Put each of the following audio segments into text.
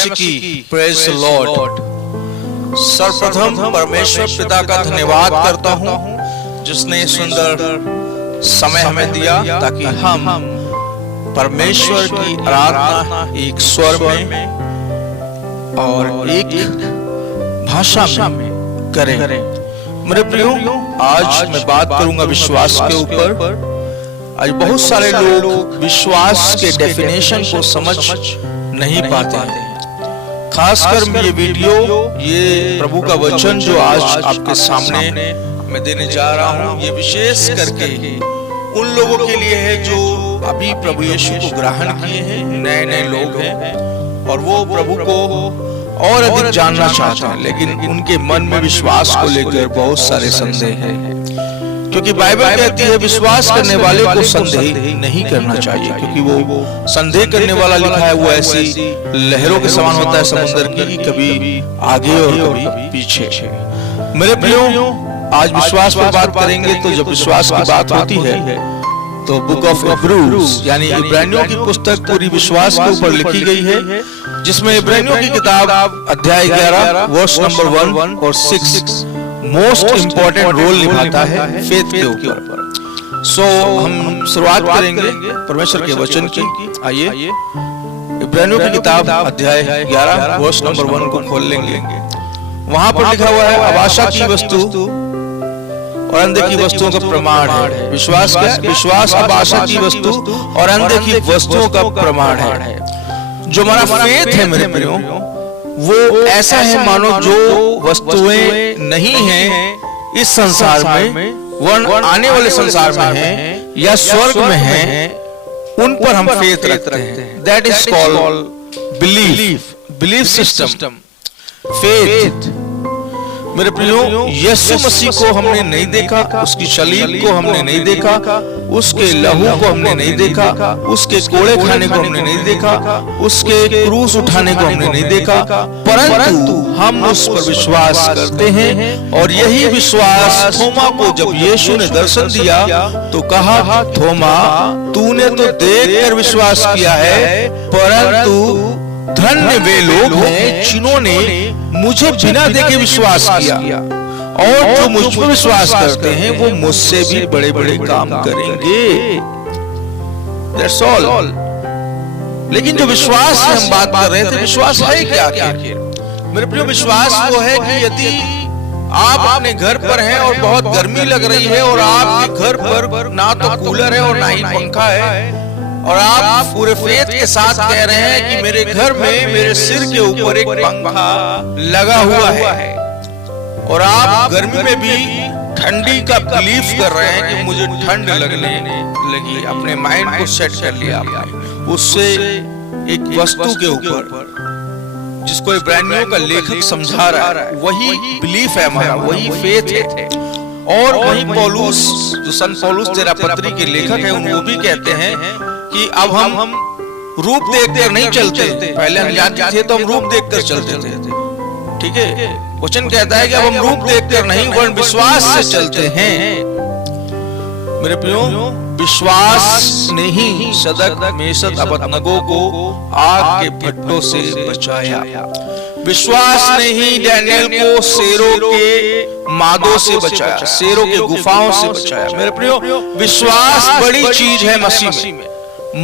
मसीह की। Praise the Lord. सर्वप्रथम परमेश्वर पिता का धन्यवाद करता हूँ जिसने सुंदर समय हमें दिया ताकि हम परमेश्वर की आराधना एक स्वर में और एक भाषा में करें। मेरे प्रियो, आज मैं बात करूंगा विश्वास के ऊपर। आज बहुत सारे लोग विश्वास के डेफिनेशन को समझ नहीं पाते हैं। खासकर ये वीडियो, ये प्रभु का वचन जो आज आपके सामने मैं देने जा रहा हूँ, ये विशेष करके उन लोगों के लिए है जो अभी प्रभु यीशु को ग्रहण किए हैं, नए नए लोग हैं और वो प्रभु को और अधिक जानना चाहते हैं, लेकिन उनके मन में विश्वास को लेकर बहुत सारे संदेह हैं। क्योंकि बाइबल कहती है विश्वास करने वाले को संदेह नहीं करना चाहिए, क्योंकि वो संदेह करने वाला लिखा है वो ऐसी लहरों के समान होता है समुद्र की, कभी आगे और कभी पीछे। मेरे प्रियो, आज विश्वास पर बात करेंगे। तो जब विश्वास की बात होती है तो बुक ऑफ इब्रूज यानी इब्रानियों की पुस्तक पूरी विश्वास के ऊपर लिखी गई है, जिसमें इब्रानियों की किताब अध्याय 11 वर्स नंबर 1 और 6 मोस्ट इंपॉर्टेंट रोल निभाता है फेथ के ऊपर। सो हम शुरुआत करेंगे परमेश्वर के वचन की। आइए इब्रानियों की किताब अध्याय 11 वर्स नंबर 1 को खोल लेंगे। वहां पर लिखा हुआ है, अब आशा की वस्तु और अनदेखी वस्तुओं का प्रमाण है। विश्वास क्या? विश्वास अब आशा की वस्तु और अनदेखी वस्तुओं का प्रमाण है। जो हमारा फेथ है मेरे प्रियो, वो ऐसा है मानो जो वस्तुएं नहीं हैं इस संसार में, वो आने वाले संसार में हैं या स्वर्ग में हैं, उन पर हम फेथ रखते हैं। That is called belief system, faith. मेरे प्रियो, यीशु मसीह को हमने नहीं देखा, उसकी सलीब को हमने नहीं देखा, उसके लहू को हमने नहीं देखा, उसके कोड़े खाने को हमने नहीं देखा, उसके क्रूस उठाने को हमने नहीं देखा, परंतु हम उस पर विश्वास करते हैं। और यही विश्वास थोमा को जब यीशु ने दर्शन दिया तो कहा, थोमा तूने तो देखकर विश्वास किया है, परंतु धन्य वे लोग हैं जिन्होंने मुझे बिना देखे विश्वास किया, और जो मुझ पर विश्वास करते हैं वो मुझसे भी बड़े बड़े काम करेंगे। That's all। लेकिन जो विश्वास से हम बात कर रहे थे, विश्वास है क्या आखिर? मेरे प्रिय, विश्वास वो है कि यदि आप अपने घर पर हैं और बहुत गर्मी लग रही है और आपके घर पर ना तो कूलर है और ना ही पंखा है, और आप पूरे फेथ के साथ कह रहे हैं कि मेरे घर में मेरे सिर के ऊपर एक पंखा लगा हुआ है, और आप गर्मी में भी ठंडी का बिलीफ कर रहे हैं कि मुझे ठंड लगने लगी। अपने माइंड को सेट कर लिया आपने उससे एक वस्तु के ऊपर, जिसको इब्रानियों का लेखक समझा रहा है, वही बिलीफ है हमारा, वही फेथ है। और वही पौलुस, जो संत पौलुस तेरा पत्री के लेखक है, वो भी कहते हैं कि अब हम रूप देखकर नहीं चलते, पहले हम जानते थे तो हम रूप देखकर चलते थे, ठीक है। वचन कहता है कि अब हम रूप देखकर नहीं वरन विश्वास से चलते हैं। मेरे प्रियो, विश्वास ने ही सदक मेशक अबेदनगो को आग के भट्टों से बचाया। विश्वास ने ही डैनियल को शेरों के मादों से बचाया, शेरों के गुफाओं से बचाया। मेरे प्रियो, विश्वास बड़ी चीज है मसीह में।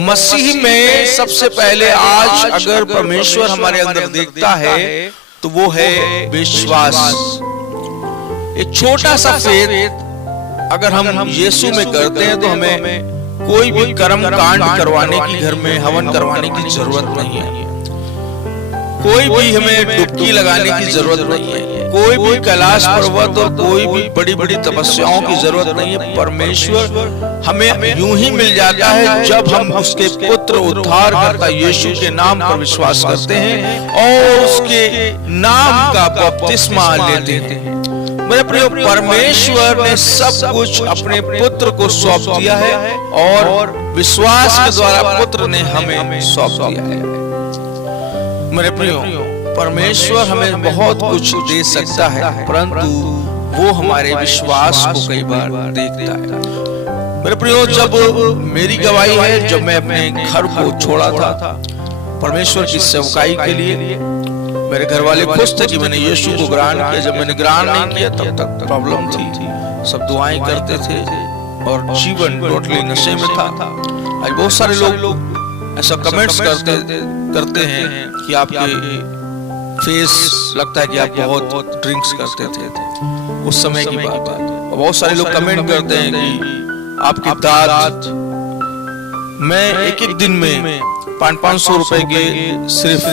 मसीह में सबसे पहले आज अगर परमेश्वर हमारे अंदर देखता है तो वो है विश्वास। एक छोटा सा फेथ अगर हम यीशु में करते हैं तो हमें कोई भी कर्म कांड करवाने की, घर में हवन करवाने की जरूरत नहीं है, कोई भी हमें डुबकी लगाने की जरूरत नहीं है, कोई भी कैलाश पर्वत और कोई भी बड़ी बड़ी तपस्याओं की जरूरत नहीं है। परमेश्वर हमें यूं ही मिल जाता है जब हम उसके पुत्र उद्धारकर्ता यीशु के नाम पर विश्वास करते हैं और उसके नाम का बपतिस्मा लेते हैं। मेरे प्रिय, परमेश्वर ने सब कुछ अपने पुत्र को सौंप दिया है और विश्वास के द्वारा पुत्र ने हमें सौंप दिया है। मेरे प्रियो, परमेश्वर हमें बहुत कुछ दे सकता है, परंतु वो हमारे विश्वास को कई बार देखता है। मेरे प्रियो, जब मेरी गवाही है, जब मैं अपने घर को छोड़ा था परमेश्वर की सेवकाई के लिए। मेरे घर वाले खुश थे कि मैंने यीशु को ग्रहण किया। जब मैंने ग्रहण नहीं किया तब तक प्रॉब्लम थी, सब दुआएं करते थे और जीवन टोटली नशे में था। आज बहुत सारे लोग ऐसा कमेंट्स करते हैं कि आपके फेस लगता है कि आप बहुत ड्रिंक्स करते थे, उस समय की बात है। और बहुत सारे लोग कमेंट करते हैं कि आपके दांत, मैं एक दिन में 500 रुपए के सिर्फ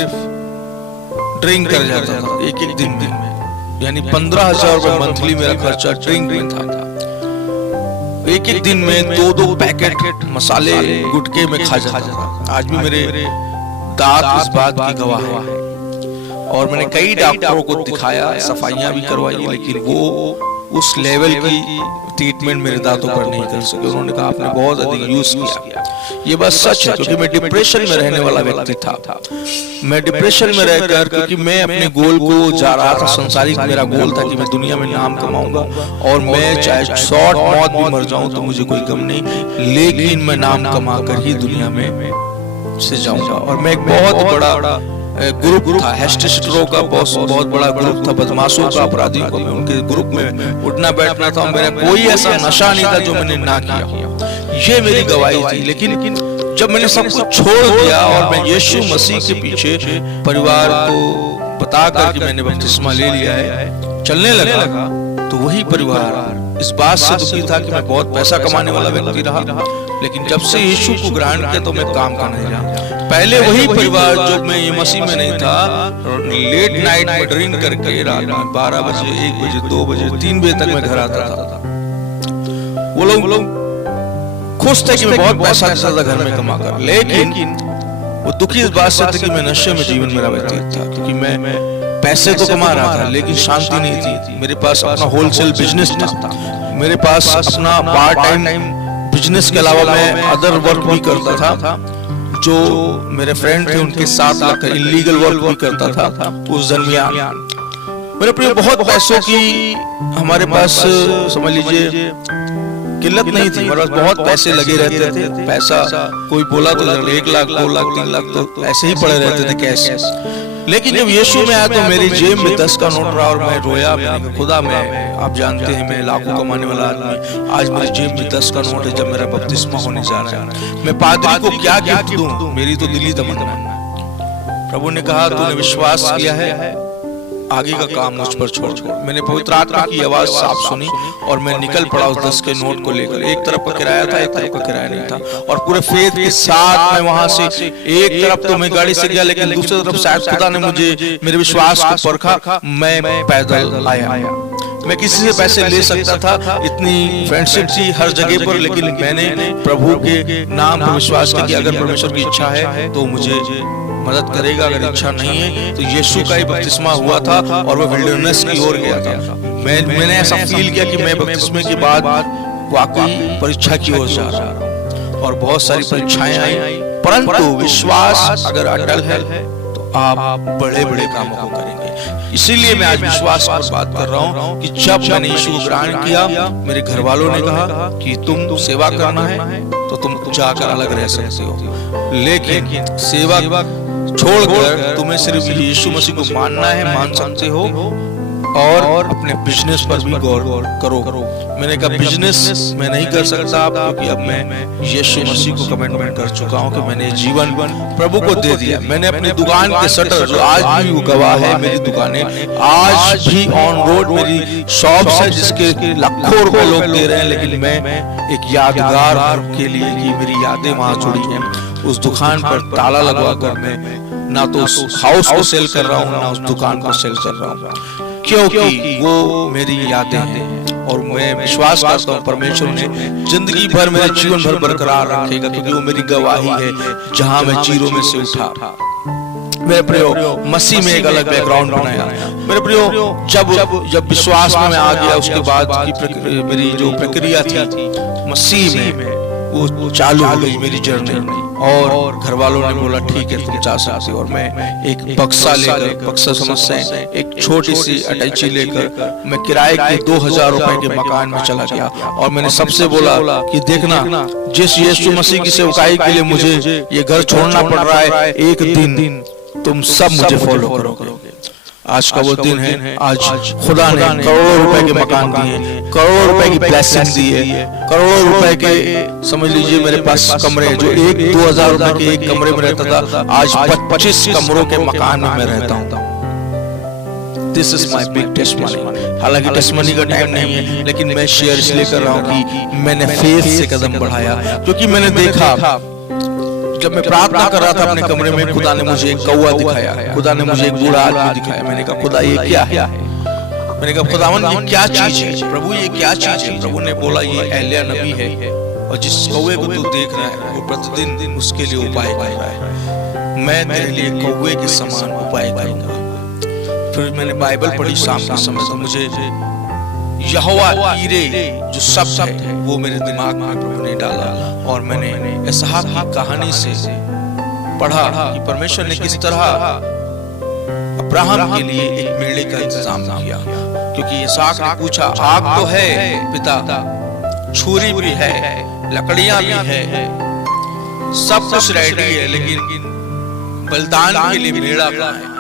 ड्रिंक कर जाता था एक दिन में, यानी 15,000 रुपए मंथली मेरा खर्चा ड्रिंक में था। एक दिन में 2 पैकेट मसाले गुटके में खा जाता था। आज भी मेरे दांत इस बात की गवाह है। और मैंने कई डॉक्टरों को दिखाया, सफाइयां भी करवाई, लेकिन वो उस लेवल की ट्रीटमेंट मेरे दांतों पर नहीं कर सके। उन्होंने कहा आपने बहुत अधिक यूज किया। ये बात सच है, क्योंकि मैं डिप्रेशन में रहने वाला व्यक्ति था। मैं डिप्रेशन में रहकर, क्योंकि मैं अपने गोल को जा रहा था, संसारिक मेरा गोल था कि मैं दुनिया में नाम कमाऊंगा और मैं चाहे शॉर्ट मौत भी मर जाऊं तो मुझे कोई गम नहीं, लेकिन मैं नाम कमा कर ही दुनिया में से जाऊंगा। और मैं एक बहुत बड़ा ग्रुप था, हेस्टिस्टरों का बहुत बड़ा ग्रुप था, बदमाशों का, अपराधियों का। मैं उनके ग्रुप में उठना बैठना था। मेरा कोई ऐसा नशा नहीं था जो मैंने ना किया। ये मेरी गवाही थी। लेकिन जब मैंने सब कुछ छोड़ दिया और मैं यीशु मसीह के पीछे परिवार को बता कर कि मैंने बपतिस्मा ले लिया है, चलने लगा, तो वही परिवार इस बात से दुखी था कि मैं बहुत पैसा कमाने वाला व्यक्ति रहा, लेकिन जब से यीशु को ग्रहण किया तो मैं काम का नहीं रहा। पहले वही परिवार, जब मैं ये मसीह में नहीं था, लेट नाइट में ड्रिंक करके रात में 12 बजे, 1 बजे, 2 बजे, 3 बजे तक मैं घर आता था। वो लोग खुश थे कि मैं बहुत पैसा देता था घर में कमा कर, लेकिन वो दुखी इस बात से थे कि मैं नशे में जीवन मेरा व्यतीत था। क्योंकि मैं पैसे तो कमा रहा था लेकिन शांति नहीं थी। मेरे पास अपना होलसेल बिजनेस था, मेरे पास अपना पार्ट टाइम बिजनेस के अलावा मैं अदर वर्क भी करता था, जो मेरे फ्रेंड थे उनके साथ लगकर इलीगल वर्क भी करता था उस दरमियान। मेरे प्रिय, बहुत पैसों की हमारे पास समझ लीजिए किल्लत नहीं थी, हमारे पास बहुत पैसे लगे रहते थे। पैसा कोई बोला तो 1 लाख, 2 लाख, 3 लाख तो ऐसे ही पड़े रहते थे कैश। लेकिन जब यीशु में आया तो मेरी जेब में 10 का नोट रहा और मैं रोया। मैंने खुदा, मैं, आप जानते हैं मैं लाखों कमाने वाला आदमी, आज मेरी जेब में 10 का नोट है जब मेरा बपतिस्मा होने जा रहा है। मैं पादरी को क्या गिफ्ट दूं? मेरी तो दिली तमन्ना। प्रभु ने कहा तूने विश्वास किया है, आगे का काम मुझ पर छोड़। मैंने पवित्र आत्मा की आवाज साफ सुनी और मैं निकल पड़ा उस 10 के नोट को लेकर। एक तरफ का किराया था, एक तरफ का किराया नहीं था, और पूरे फेथ के साथ मैं वहां से, एक तरफ तो मैं गाड़ी से गया लेकिन दूसरी तरफ शायद खुदा ने मुझे मेरे विश्वास को परखा। मैं पैदल आया। मैं किसी से पैसे ले सकता था, इतनी फ्रेंडशिप थी हर जगह पर, लेकिन मैंने प्रभु के नाम पर विश्वास किया कि अगर परमेश्वर की इच्छा है तो मुझे मदद करेगा, अगर इच्छा नहीं है तो यीशु का ही बपतिस्मा हुआ था और वो विल्डरनेस की ओर गया था। मैंने ऐसा फील किया कि मैं बपतिस्मे के बाद वाकई परीक्षा की ओर जा रहा हूं, और बहुत सारी परीक्षाएं आई, परंतु विश्वास अगर अटल है तो आप बड़े बड़े कामों को करेंगे। इसीलिए मैं आज विश्वास पर बात कर रहा हूं कि जब मैंने यीशु को ग्रहण किया, मेरे घर वालों ने कहा कि तुम सेवा करना है तो तुम जाकर अलग रह सकते हो, लेकिन सेवा छोड़कर तुम्हें सिर्फ यीशु मसीह को मानना है, मान सकते हो, और अपने बिजनेस पर भी गौर करो। मैंने कहा बिजनेस मैं नहीं कर सकता क्योंकि अब मैं यीशु मसीह को कमिटमेंट कर चुका हूं कि मैंने जीवन प्रभु को दे दिया। मैंने अपनी दुकान के शटर, जो आज भी वो गवाह है, मेरी दुकानें आज भी ऑन रोड मेरी शॉप है जिसके लाखों रुपए लोग दे रहे हैं, लेकिन मैं एक यादगार के लिए कि मेरी यादें वहां जुड़ी हैं, उस दुकान पर ताला लगवा कर मैं ना तो उस हाउस को सेल कर रहा हूँ ना उस दुकान को सेल कर रहा हूँ, क्योंकि वो मेरी यादें हैं। और मैं विश्वास करता हूँ परमेश्वर ने जिंदगी भर मेरे जीवन भर बरकरार रखेगा, क्योंकि वो मेरी गवाही है जहां मैं जीरो में से उठा। मेरे प्रियो, मसीह में एक अलग बैकग्राउंड बनाया। मेरे प्रियो, जब विश्वास में मैं आ गया, उसके बाद की मेरी जो प्रक्रिया थी मसीह में, वो चालू हो गई मेरी जर्नी। और घर वालों ने बोला ठीक है तुम जा सकते हो। और मैं एक बक्सा लेकर, बक्सा समझते हैं, एक छोटी सी अटैची लेकर मैं किराए के 2000 रुपए के मकान में चला गया। और मैंने सबसे बोला कि देखना, जिस यीशु मसीह की सेवकाई के लिए मुझे ये घर छोड़ना पड़ रहा है, एक दिन तुम सब मुझे फॉलो करोगे। आज का वो दिन है। आज खुदा ने करोड़ों रुपए के मकान दिए, करोड़ों रुपए की ब्लेसिंग दी है, करोड़ों रुपए के, समझ लीजिए मेरे पास कमरे, जो 1-2 हजार रुपए के एक कमरे में रहता था, आज 25 कमरों के मकान में मैं रहता हूँ। This is my big testimony. हालांकि टेस्टमनी का टाइम नहीं है, लेकिन मैं शेयर इसलिए कर रहा हूँ कि मैंने फेथ से कदम बढ़ाया। क्योंकि मैंने देखा, जब मैं प्रार्थना कर रहा था अपने कमरे में, खुदा ने मुझे एक कौवा दिखाया, खुदा ने मुझे एक बूढ़ा आदमी दिखाया। मैंने कहा खुदा ये क्या है? मैंने कहा खुदावन ये क्या चीज है? प्रभु ये क्या चीज है? प्रभु ने बोला ये एलिया नबी है, और जिस कौवे को तू देख रहा है वो प्रतिदिन उसके लिए उपाय कर रहा है। मैं तेरे लिए कौवे के समान उपाय करूंगा। फिर मैंने बाइबल पढ़ी शाम के समय, तो मुझे यहोवा ईरे जो शब्द है वो मेरे दिमाग में प्रभु ने डाला। और मैंने इसहाक की कहानी से पढ़ा कि परमेश्वर ने किस तरह अब्राहम के लिए एक मेढ़े का इंतजाम किया। क्योंकि इसहाक ने पूछा, आग तो है पिता, छुरी भी है, लकड़ियां भी है, सब कुछ रेडी है, लेकिन बलिदान के लिए मेढ़ा कहाँ है?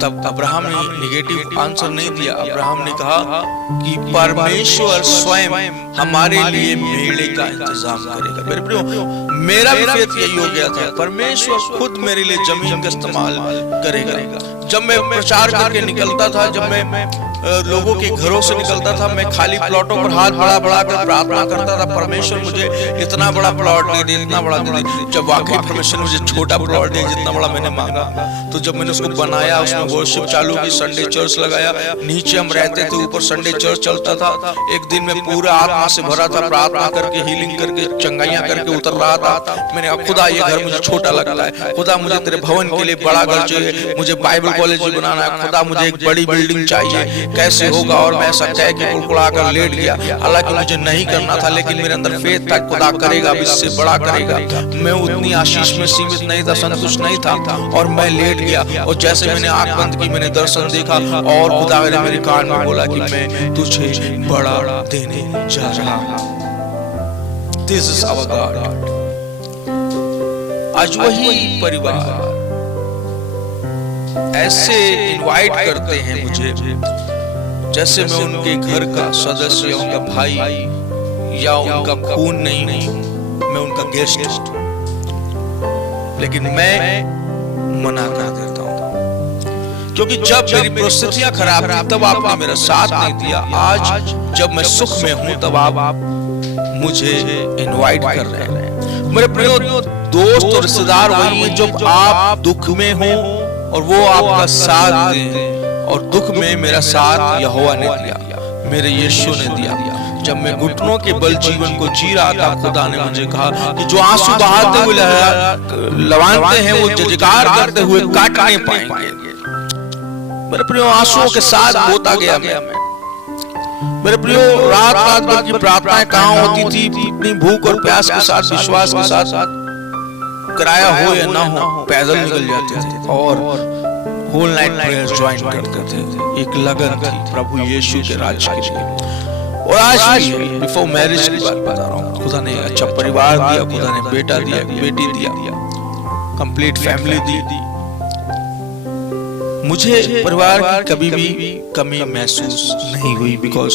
तब अब्राहम ने निगेटिव आंसर नहीं दिया। अब्राहम ने कहा कि परमेश्वर स्वयं हमारे लिए मेढ़े का इंतजाम करेगा। मेरे प्रियो, मेरा भी फेथ यही हो गया था, परमेश्वर खुद मेरे लिए जमीन का इस्तेमाल करेगा। जब मैं प्रचार करके निकलता था, जब मैं लोगों के घरों से निकलता था, मैं खाली प्लॉटों पर हाथ बढ़ा कर प्रार्थना करता था, परमेश्वर मुझे इतना बड़ा प्लॉट दे दे, इतना बड़ा दे दे। जब वाकई परमेश्वर मुझे छोटा प्लॉट दे, जितना बड़ा मैंने मांगा, तो जब मैंने उसको बनाया, उसमें वर्शिप चालू की, संडे चर्च लगाया, नीचे हम रहते थे, ऊपर संडे चर्च चलता था। एक दिन मैं पूरा आत्मा से भरा था, प्रार्थना करके, हीलिंग करके, चंगाइयां करके उतर रहा था। मैंने कहा खुदा ये घर मुझे छोटा लगता है, खुदा मुझे तेरे भवन के लिए बड़ा घर चाहिए, मुझे बाइबल कॉलेज बनाना है, खुदा मुझे एक बड़ी बिल्डिंग चाहिए, कैसे होगा? और मैं ऐसा कह के कुड़कुड़ा कर लेट गया। हालांकि मुझे नहीं करना था, लेकिन मेरे अंदर फेथ था, खुदा करेगा, अब इससे बड़ा करेगा। मैं उतनी आशीष में सीमित नहीं था, संतुष्ट नहीं था, और मैं लेट गया। और जैसे मैंने आंख बंद की, मैंने दर्शन देखा, और खुदा ने मेरे कान में बोला कि मैं तुझे बड़ा देने जा रहा हूं। This is our god. आज वही परिवार ऐसे इनवाइट करते हैं मुझे, जैसे मैं उनके घर का सदस्य, उनका भाई या उनका खून नहीं हूं, मैं उनका गेस्ट हूं। लेकिन मैं मना कर देता हूं, क्योंकि जब मेरी परिस्थितियां खराब थी तब आपने मेरा साथ नहीं दिया। आज जब मैं सुख में हूं तब आप मुझे इनवाइट कर रहे हैं। मेरे प्रियो, दोस्त और रिश्तेदार वही है जब आप दुख में हो और वो आपका साथ दें। और दुख में मेरा साथ यहोवा ने दिया, मेरे यीशु ने दिया। जब मैं घुटनों के बल जीवन को जी रहा था, खुदा ने मुझे कहा कि जो आंसू बहाते हुए लवानते हैं वो जजकार करते हुए काट नहीं पाएंगे। मेरे प्रियो, आंसुओं के साथ होता गया मैं। मेरे प्रियो, रात भर की प्रार्थनाएं कहाँ होती थी? इतनी भूख और प्यास के साथ, विश्वास के साथ, किराया हो या ना हो, पैदल निकल जाते थे और होल नाइट प्रेयर ज्वाइन करते थे। एक लगन थी प्रभु यीशु के राज के लिए। और आज भी बिफोर मैरिज की बात बता रहा हूँ, खुदा ने अच्छा परिवार दिया, खुदा ने बेटा दिया, बेटी दिया, कंप्लीट फैमिली दी। मुझे परिवार की कभी भी कमी महसूस नहीं हुई, बिकॉज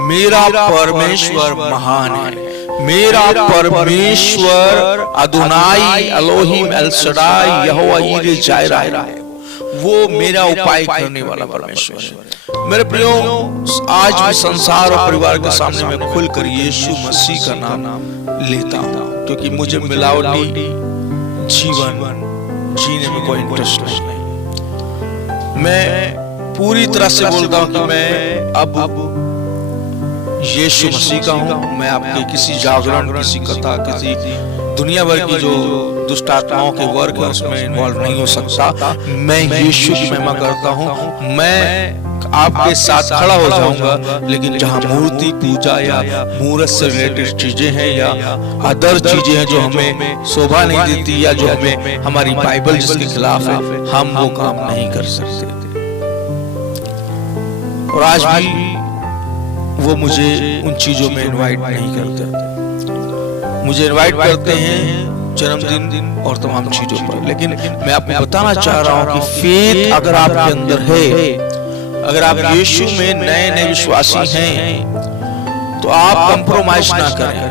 मेरा परमेश्वर महान है। मेरा परमेश्वर अदोनाई, एलोहिम, एल शडाई, यहोवा यीरे जायरा है। वो मेरा उपाय करने वाला परमेश्वर है। मेरे प्रियो, आज भी संसार और परिवार के सामने मैं खुलकर यीशु मसीह का नाम लेता हूँ, क्योंकि मुझे मिलावटी जीवन जीने में कोई इंटरेस्ट नहीं। मैं पूरी तरह से बोलता हूँ कि मैं अब यीशु मसीह का हूँ। मैं आपके किसी जागरण, किसी कथा, किसी दुनिया भर की जो दुष्ट आत्माओं के वर्ग है उसमें इन्वॉल्व नहीं हो सकता। मैं यीशु की महिमा करता हूँ। मैं आपके साथ खड़ा हो जाऊंगा, लेकिन जहां मूर्ति पूजा या मूर्त से रिलेटेड चीजें हैं या अदर चीजें हैं जो हमें शोभा नहीं देती या जो हमें हमारी बाइबल जिसके खिलाफ है, हम वो काम नहीं कर सकते। और आज भी वो मुझे उन चीजों में इनवाइट नहीं करते। मुझे इनवाइट करते हैं जन्मदिन और तमाम चीजों पर, लेकिन मैं आपको बताना चाह रहा हूं कि फेथ अगर आपके अंदर है, अगर आप यीशु में नए नए विश्वासी हैं, तो आप कंप्रोमाइज ना करें।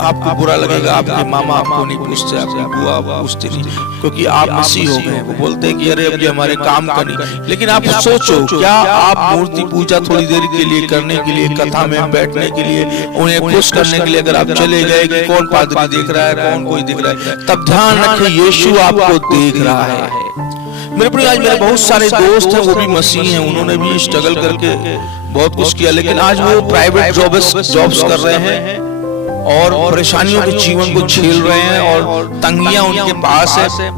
आपको बुरा लगेगा, आपके मामा आपको नहीं पूछते, आपकी बुआ पूछते नहीं, क्योंकि आप मसीह हो गए। वो बोलते हैं कि अरे अब ये हमारे काम का नहीं। लेकिन आप सोचो, क्या आप मूर्ति पूजा थोड़ी देर के लिए करने के लिए, कथा में बैठने के लिए, उन्हें खुश करने के लिए अगर आप चले गए कि कौन पादरी देख रहा है, कौन कोई दिख रहा है, तब ध्यान रखें यीशु आपको देख रहा है। मेरे प्रिय, आज मेरे बहुत सारे दोस्त हैं, वो भी मसीह हैं, उन्होंने भी स्ट्रगल करके बहुत कुछ किया, लेकिन आज वो प्राइवेट जॉब्स कर रहे हैं और परेशानियों के जीवन को झेल रहे हैं और तंगियां उनके पास है,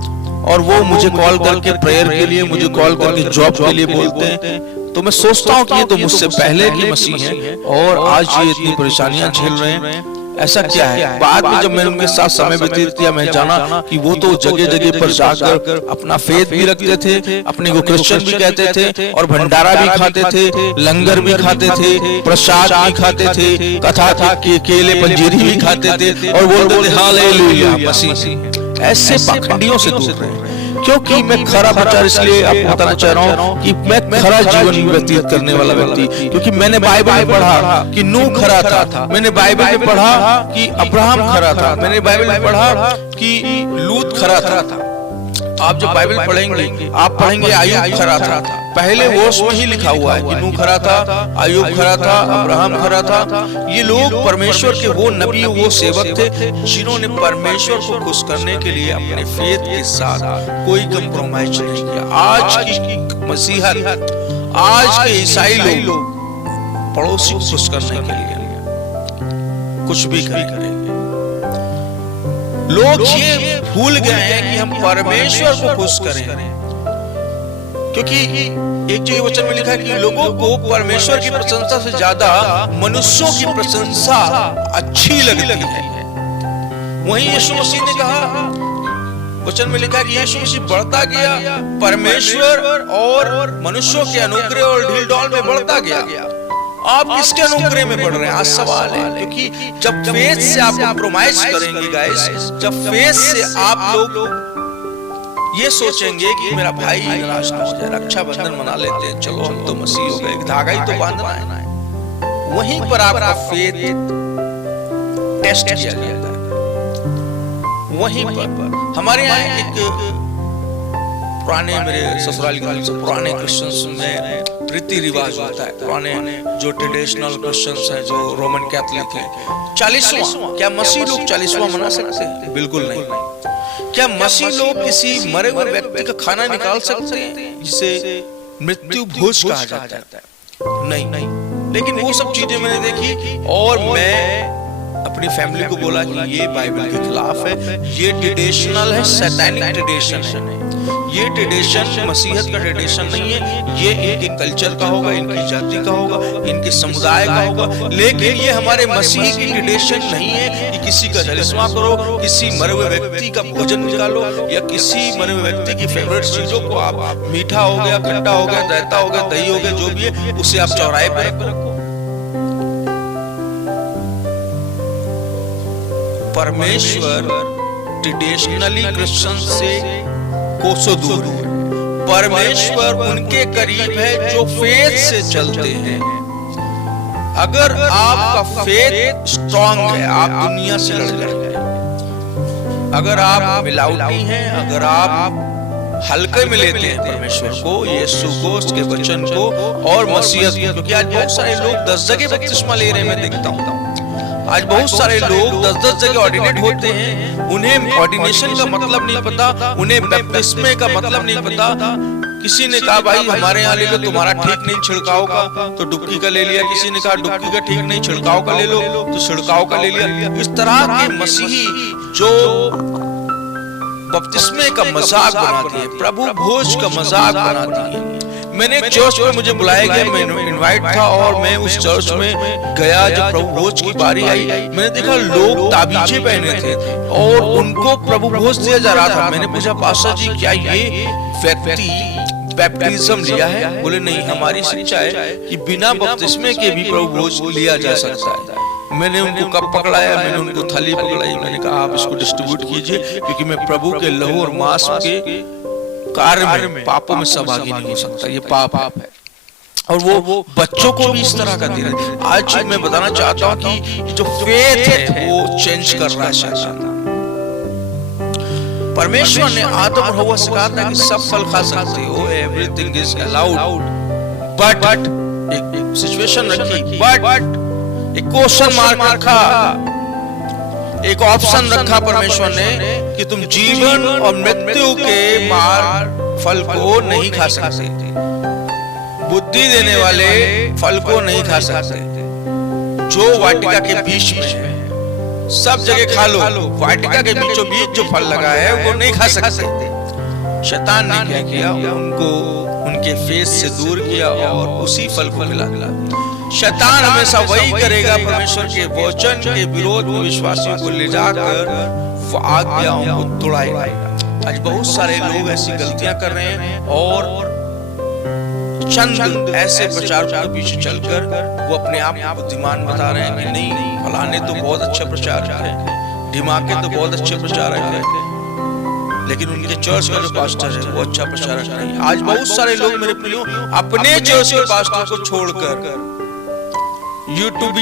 और वो मुझे कॉल करके प्रेयर के लिए, मुझे कॉल करके जॉब के लिए बोलते हैं। तो मैं सोचता हूँ कि ये तो मुझसे पहले की मसीह हैं और आज ये इतनी परेशानियां झेल रहे हैं, ऐसा क्या है। बाद में जब मैंने उनके साथ समय व्यतीत किया, मैं जाना कि वो तो जगह जगह पर जाकर अपना फेथ भी रखते थे, अपने को क्रिश्चियन भी कहते थे, और भंडारा भी खाते थे, लंगर भी खाते थे, प्रसाद भी खाते थे, कथा के केले पंजीरी भी खाते थे, और बोलते थे हालेलुया मसीह। ऐसे पाखंडियों से दूर रहे, क्योंकि मैं खरा प्रचार इसलिए आपको बताना चाह रहा हूँ कि मैं खरा जीवन व्यतीत करने वाला व्यक्ति, क्योंकि मैंने बाइबल में पढ़ा कि नूह खरा था, मैंने बाइबल में पढ़ा कि अब्राहम खरा था, मैंने बाइबल में पढ़ा कि लूत खरा था। आप जब बाइबल पढ़ेंगे, आप पढ़ेंगे अय्यूब खरा था। पहले वर्ष में ही लिखा हुआ है कि नूह खरा था, अय्यूब खरा था, अब्राहम खरा था। ये लोग परमेश्वर के वो नबी, वो सेवक थे जिन्होंने परमेश्वर को खुश करने के लिए अपने फेथ के साथ कोई कंप्रोमाइज नहीं किया। आज की मसीहत, आज के ईसाई लोग पड़ोसी को खुश करने के लिए कुछ भी करेंगे। लोग ये भूल गए हैं कि हम परमेश्वर को खुश करें, क्योंकि एक जो वचन में लिखा है कि लोगों को परमेश्वर की प्रशंसा से ज्यादा मनुष्यों की प्रशंसा अच्छी लगती है। वहीं यीशु मसीह ने कहा, वचन में लिखा है कि यीशु मसीह बढ़ता गया, परमेश्वर और मनुष्यों के अनुग्रह और ढील डॉल में बढ़ता गया। आप किसके अनुग्रह में बढ़ रहे हैं, आज सवाल है। क्योंकि जब फेथ से आप कंप्रोमाइज करेंगे गाइस, जब फेथ से आप लोग ये सोचेंगे कि मेरा भाई नाराज ना हो जाए, रक्षाबंधन मना लेते हैं, चलो हम तो मसीह हो गए, धागा ही तो बांधना है, वहीं पर आपका फेथ टेस्ट किया जाता है। वहीं पर हमारे यहाँ एक पुराने, मेरे ससुराल के पुराने क्रिश्चियंस में रीति रिवाज होता है, पुराने जो ट्रेडिशनल क्रिश्चियंस हैं, जो रोमन कैथोलिक हैं, 40वां। क्या मसीह लोग 40वां मना सकते हैं? बिल्कुल नहीं। क्या मसीह लोग किसी मरे हुए व्यक्ति का खाना निकाल सकते हैं जिसे मृत्यु भोज कहा जाता है? नहीं। लेकिन वो सब चीजें मैंने देखी और मैं अपनी फैमिली को बोला कि ये बाइबल के खिलाफ है, ये ट्रेडिशनल है, सैतानिक ट्रेडिशन है, ये ट्रेडिशन मसीहत का ट्रेडिशन नहीं है, ये इनके कल्चर का होगा, इनकी जाति का होगा, इनके समुदाय का होगा। लेकिन ये हमारे मसीह की ट्रेडिशन नहीं है कि किसी का जलिस्मा करो, किसी मरे हुए व्यक्ति का भोजन निकालो, या किसी मरे हुए व्यक्ति की फेवरेट चीजों को आप, मीठा हो गया, खट्टा हो गया, रायता हो गया, दही हो गया, जो भी है, उसे आप चौराहे पर रखो। परमेश्वर ट्रेडिशनली क्रिश्चियन से कोसों दूर है। परमेश्वर उनके करीब है जो फेथ से चलते हैं। अगर आपका फेथ स्ट्रांग है, आप दुनिया से लड़ जाएंगे। अगर आप मिलावटी हैं, अगर आप हल्के में लेते हैं परमेश्वर को, यीशु को, उसके वचन को और मसीहत को, क्योंकि आज बहुत सारे लोग 10 जगह बपतिस्मा ले रहे हैं, मैं देखता हूँ। आज बहुत सारे लोग 10-10 जगह ऑर्डिनेट होते हैं, उन्हें ऑर्डिनेशन का मतलब नहीं पता, उन्हें बपतिस्मे का मतलब नहीं पता। किसी ने कहा भाई हमारे यहाँ ले लो, तुम्हारा ठीक नहीं छिड़काव का, तो डुबकी का ले लिया। किसी ने कहा डुबकी का ठीक नहीं, छिड़काव का ले लो, तो छिड़काव का ले लिया। इस तरह के मसीही जो बपतिस्मे का मजाक बनाती है, प्रभु भोज का मजाक बनाती है। मैंने एक चर्च में मुझे बुलाया गया, मैं इनवाइट था और मैं उस चर्च में गया। जब प्रभु भोज की बारी आई, मैंने देखा लोग ताबीजे पहने थे और उनको प्रभु भोज दिया जा रहा था। मैंने पूछा पास्टर जी क्या ये व्यक्ति बैप्टिज्म लिया है? बोले नहीं, हमारी शिक्षा है कि बिना बपतिस्मे के भी प्रभु भोज लिया जा सकता है। मैंने उनको कप पकड़ाया, मैंने उनको थाली पकड़ाई, मैंने कहा आप इसको डिस्ट्रीब्यूट कीजिए, क्योंकि मैं प्रभु के लहू और मांस के कार्य में पापों में सहभागी नहीं हो सकता, ये पाप है। और वो बच्चों को भी इस तरह का दे रहे। आज मैं बताना चाहता हूँ कि जो फेथ है वो चेंज कर रहा है शैतान। परमेश्वर ने आदम और हव्वा से कहा था कि सब फल खा सकते हो, एवरीथिंग इज अलाउड, बट एक सिचुएशन रखी, बट एक क्वेश्चन मार्क रखा, एक ऑप्शन रखा परमेश्वर ने कि तुम जीवन और मृत्यु के फल को नहीं खा सकते, बुद्धि देने वाले फल को नहीं खा सकते, जो वाटिका के बीच में है सब जगह खा लो, वाटिका के बीचों बीच जो फल लगा है वो नहीं खा सकते। शैतान ने क्या किया, उनको उनके फेस से दूर किया और उसी फल को खिला दिया। शैतान हमेशा वही करेगा, परमेश्वर के वचन के विरोध में विश्वासियों को ले जाकर आज्ञाओं को तोड़ाएगा। आज बहुत सारे लोग ऐसी गलतियां कर रहे हैं और चंद ऐसे प्रचारकों के पीछे चलकर वो अपने आप को बुद्धिमान बता रहे हैं कि नहीं फलाने तो बहुत अच्छे प्रचारक हैं, ढिमाके तो बहुत अच्छे प्रचारक हैं, लेकिन उनके चर्च का जो पास्टर है वो अच्छा प्रचारक नहीं। आज बहुत सारे लोग मेरे प्रियो अपने चर्च के पास्टर को छोड़कर यूट्यूबर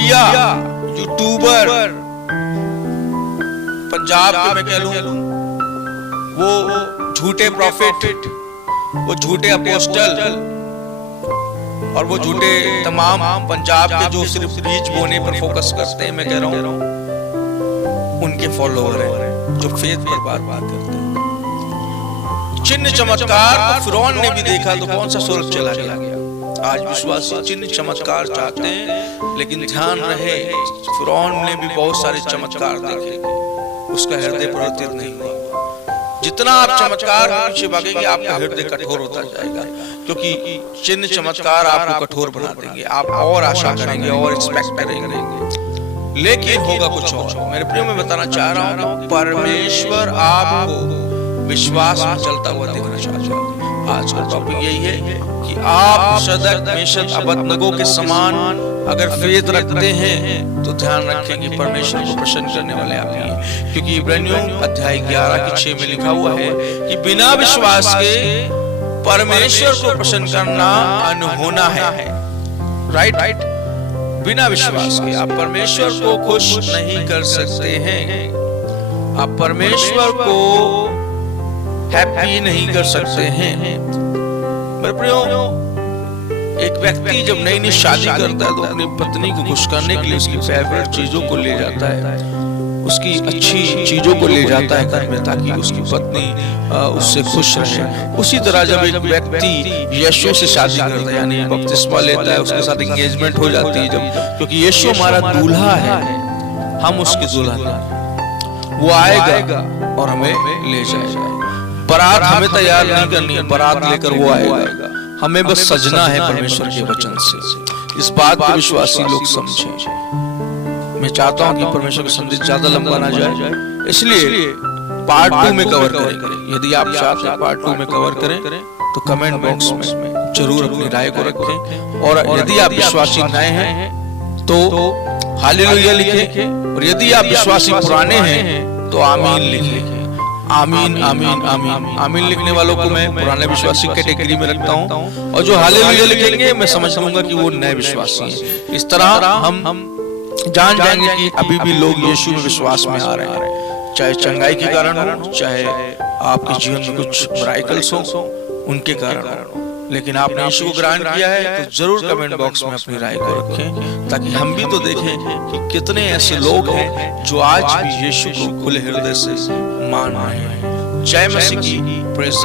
पंजाब के मैं कह लूं वो झूठे प्रॉफिट, वो झूठे अपोस्टल और वो झूठे तमाम पंजाब के जो सिर्फ बीज बोने पर फोकस करते हैं, मैं कह रहा हूं उनके फॉलोअर हैं जो फेथ पर बात करते हैं। चिन्ह चमत्कार फिरौन ने भी देखा तो कौन सा स्वर्ग चला गया। आज विश्वासी चिन्ह चमत्कार चाहते हैं, लेकिन ध्यान रहे फिरौन ने भी बहुत सारे चमत्कार देखे, उसका हृदय परिवर्तित नहीं हुआ। जितना आप चमत्कार के पीछे भागेंगे आपका हृदय कठोर होता जाएगा, क्योंकि चिन्ह चमत्कार आपको कठोर बना देंगे, आप और आशा करेंगे और एक्सपेक्ट करेंगे, लेकिन होगा कुछ और। मेरे प्रियो मैं बताना चाह रहा हूँ परमेश्वर आपको विश्वास में चलता हुआ देखना चाहता है। आज का टॉपिक यही है कि आप शदक मेशक अबदनगो के समान अगर फेथ रखते हैं तो ध्यान रखें कि परमेश्वर को प्रसन्न करने वाले आप ही हैं, क्योंकि इब्रानियों अध्याय 11:6 में लिखा हुआ है कि बिना विश्वास के परमेश्वर को प्रसन्न करना अनहोना है। राइट, बिना विश्वास के आप परमेश्वर को खुश नहीं कर सकते हैं, आप परमेश्वर को हैप्पी नहीं कर सकते हैं। मेरे प्रियो एक व्यक्ति जब नई नई शादी करता है तो अपनी पत्नी को खुश करने के लिए उसकी फेवरेट चीजों को ले जाता है, उसकी अच्छी चीजों को ले जाता है घर में, ताकि उसकी पत्नी उससे खुश रहे। उसी तरह जब एक व्यक्ति यीशु से शादी करता है, यानी बपतिस्मा लेता है, उसके साथ एंगेजमेंट हो जाती है, जब क्योंकि यीशु हमारा दूल्हा है, हम उसकी दुल्हन हैं, वो आएगा और हमें ले जाएगा। बारात हमें तैयार नहीं करनी है, बारात लेकर वो आएगा, हमें बस सजना है परमेश्वर के वचन से। इस बात को विश्वासी लोग समझें। मैं चाहता हूं कि परमेश्वर का संदेश ज्यादा लंबा ना जाए, इसलिए पार्ट 2 में कवर करेंगे। यदि आप चाहते हैं पार्ट 2 में कवर करें तो कमेंट बॉक्स में जरूर अपनी राय को रखें, और यदि आप विश्वासी नए हैं तो हालेलुया लिखें, और यदि आप विश्वासी पुराने हैं तो आमीन लिखें। आमीन आमीन आमीन आमीन लिखने वालों को मैं पुराने विश्वासी कैटेगरी में रखता हूँ, और जो हालेलुया लिखेंगे मैं समझ लूंगा कि वो नए विश्वासी हैं। इस तरह हम जान जाएंगे कि अभी भी लोग यीशु में विश्वास में आ रहे हैं, चाहे चंगाई के कारण हो, चाहे आपके जीवन में कुछ मिरेकल्स हो उनके कारण हो, लेकिन आपने यीशु को ग्रहण किया है तो जरूर कमेंट बॉक्स में अपनी राय को रखें, ताकि हम भी तो देखें कि कितने ऐसे लोग हैं जो आज भी यीशु को खुले हृदय से मान रहे हैं। जय मसीह की प्रेज़।